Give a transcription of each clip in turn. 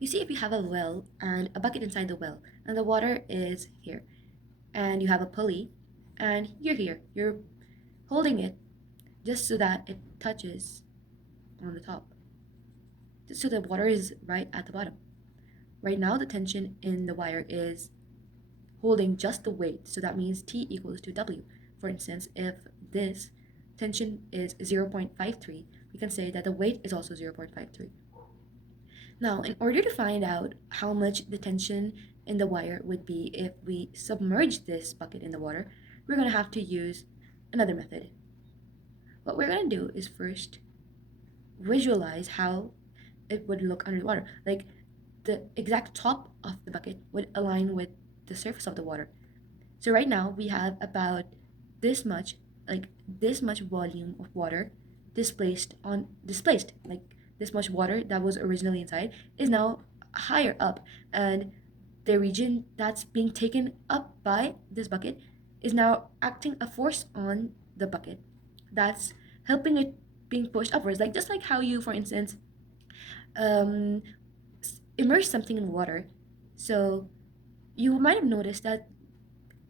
You see, if you have a well and a bucket inside the well, and the water is here, and you have a pulley, and you're here, you're holding it just so that it touches on the top, just so the water is right at the bottom. Right now, the tension in the wire is holding just the weight, so that means T equals to W. For instance, if this tension is 0.53, we can say that the weight is also 0.53. Now, in order to find out how much the tension in the wire would be if we submerge this bucket in the water, we're going to have to use another method. What we're going to do is first visualize how it would look under the water. Like the exact top of the bucket would align with the surface of the water. So right now we have about this much, like this much volume of water displaced, like this much water that was originally inside is now higher up, and the region that's being taken up by this bucket is now acting a force on the bucket that's helping it being pushed upwards, like just like how you, for instance, um, immerse something in water. So you might have noticed that,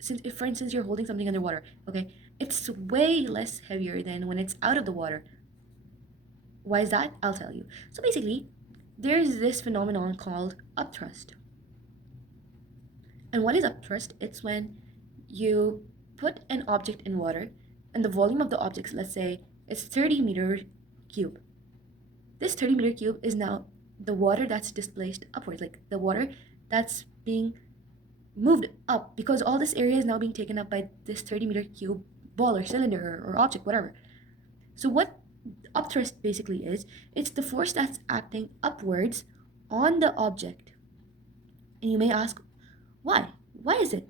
since if for instance you're holding something underwater, okay, it's way less heavier than when it's out of the water. Why is that? I'll tell you. So basically, there's this phenomenon called upthrust. And what is upthrust? It's when you put an object in water and the volume of the object, let's say, is 30-meter cube. This 30-meter cube is now the water that's displaced upwards, like the water that's being moved up, because all this area is now being taken up by this 30-meter cube ball or cylinder or object, whatever. So what upthrust basically is, it's the force that's acting upwards on the object. And you may ask, why? Why is it?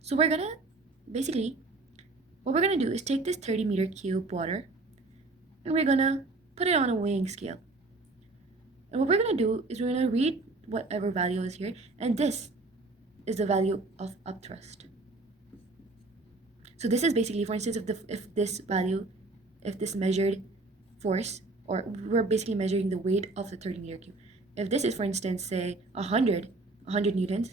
So we're gonna basically, what we're gonna do is take this 30-meter cube water and we're gonna put it on a weighing scale. And what we're gonna do is we're gonna read whatever value is here, and this is the value of upthrust. So this is basically, for instance, if this measured force, or we're basically measuring the weight of the 30-meter cube. If this is, for instance, say 100 newtons,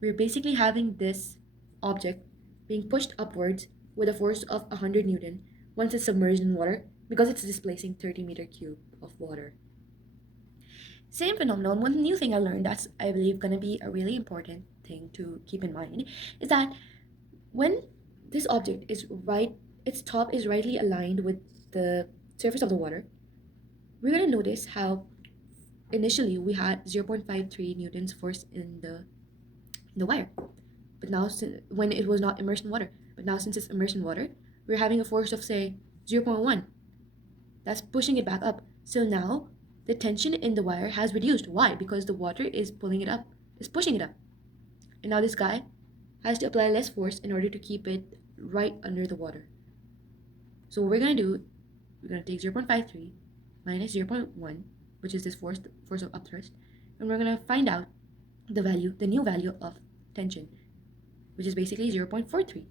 we're basically having this object being pushed upwards with a force of 100 newton once it's submerged in water, because it's displacing 30-meter cube of water. Same phenomenon. One new thing I learned that's, I believe, going to be a really important thing to keep in mind is that when this object is right, its top is rightly aligned with the surface of the water, we're going to notice how initially we had 0.53 newtons force in the wire. But now, when it was not immersed in water, but now since it's immersed in water, we're having a force of, say, 0.1. That's pushing it back up. So now the tension in the wire has reduced. Why? Because the water is pulling it up, is pushing it up. And now this guy has to apply less force in order to keep it right under the water. So what we're going to do, we're going to take 0.53 minus 0.1, which is this force of upthrust, and we're going to find out the new value of tension, which is basically 0.43.